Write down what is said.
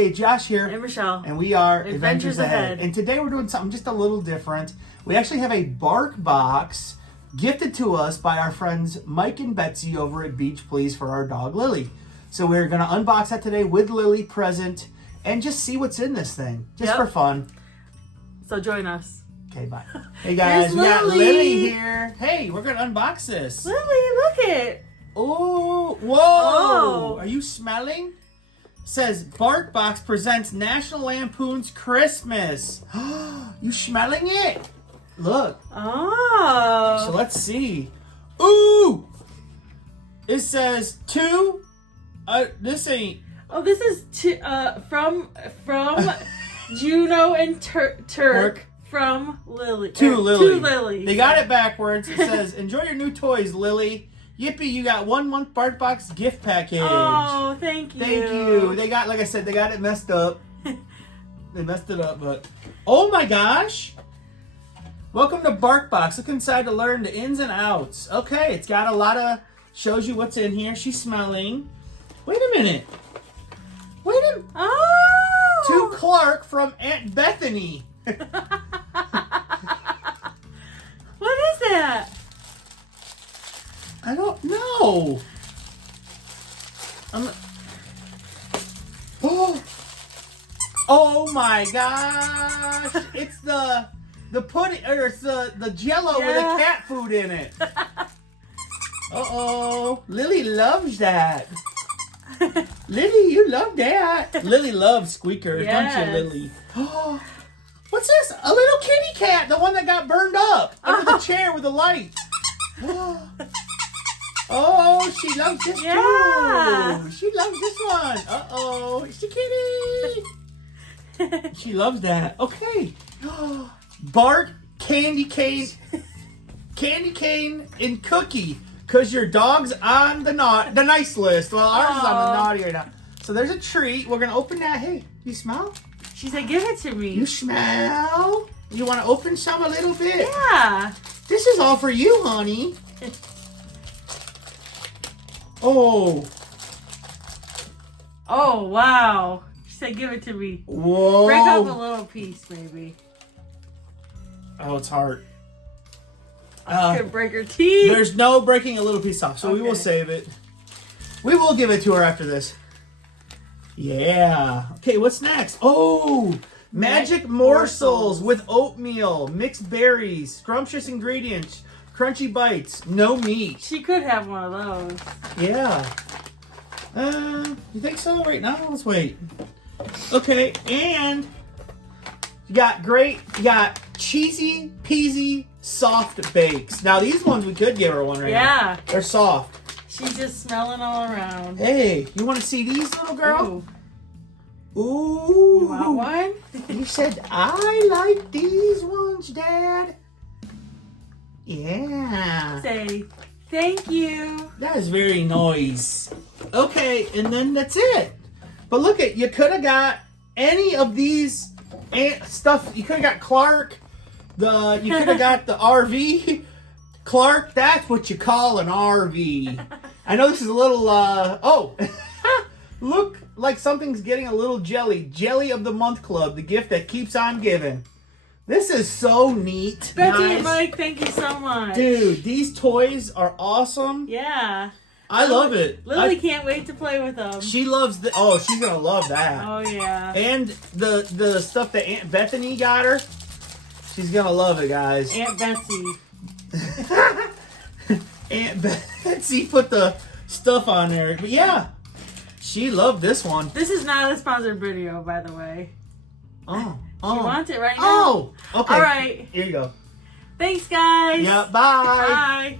Hey, Josh here. And Michelle. And we are Adventures Ahead. And today we're doing something just a little different. We actually have a bark box gifted to us by our friends Mike and Betsy over at Beach Please for our dog Lily. So we're going to unbox that today with Lily present and just see what's in this thing. Just for fun. So join us. Okay, bye. Hey guys, we got Lily here. Hey, we're going to unbox this. Lily, look it. Oh, whoa. Oh. Are you smelling? Says Bark Box presents National Lampoon's Christmas. You smelling it? Look. Oh. So let's see. Ooh. It says two. This ain't. Oh, this is from Juno and Turk from Lily. To Lily. To Lily. They got it backwards. It says, "Enjoy your new toys, Lily. Yippee! You got 1 month Bark Box gift package." Oh, thank you. Thank you. They got, like I said, they got it messed up. They messed it up, but oh my gosh! Welcome to Bark Box. Look inside to learn the ins and outs. Okay, it's got a lot of shows you what's in here. She's smelling. Wait a minute. Wait a minute. Oh. To Clark from Aunt Bethany. What is that? I don't know. Oh my gosh! It's the pudding, or it's the Jello with the cat food in it. Uh-oh. Lily loves that. Lily, you love that. Lily loves squeakers, don't you, Lily? Oh, what's this? A little kitty cat, the one that got burned up under the chair with the light. Oh, she loves this too. She loves this one. Uh-oh. It's the kitty. She loves that. Okay. Bark, candy cane, and cookie. Because your dog's on the nice list. Well, ours is on the naughty right now. So there's a treat. We're going to open that. Hey, you smell? She said, give it to me. You smell? You want to open some a little bit? Yeah. This is all for you, honey. Oh. Oh, wow. She said, give it to me. Whoa. Break up a little piece, maybe. Oh, it's hard. Could break her teeth. There's no breaking a little piece off, so we will save it. We will give it to her after this. Yeah. Okay, what's next? Oh, Magic Morsels with oatmeal, mixed berries, scrumptious ingredients, crunchy bites, no meat. She could have one of those. Yeah. You think so? Right now? Let's wait. Okay, and you got cheesy peasy soft bakes. Now these ones we could give her one right now. Yeah. They're soft. She's just smelling all around. Hey, you want to see these, little girl? Ooh. You want one? You said, I like these ones, Dad. Yeah. Say, thank you. That is very nice. Okay, and then that's it. But look you could have got any of these stuff. You could have got Clark. You could have got the RV. Clark, that's what you call an RV. I know this is a little, look like something's getting a little jelly. Jelly of the Month Club, the gift that keeps on giving. This is so neat. Betsy and Mike, thank you so much. Dude, these toys are awesome. Yeah. I love it. Lily can't wait to play with them. She loves she's going to love that. Oh, yeah. And the stuff that Aunt Bethany got her. She's going to love it, guys. Aunt Betsy. Aunt Betsy put the stuff on there. But yeah, she loved this one. This is not a sponsored video, by the way. Oh. She wants it right now. Oh, okay. All right. Here you go. Thanks, guys. Yeah, bye. Bye.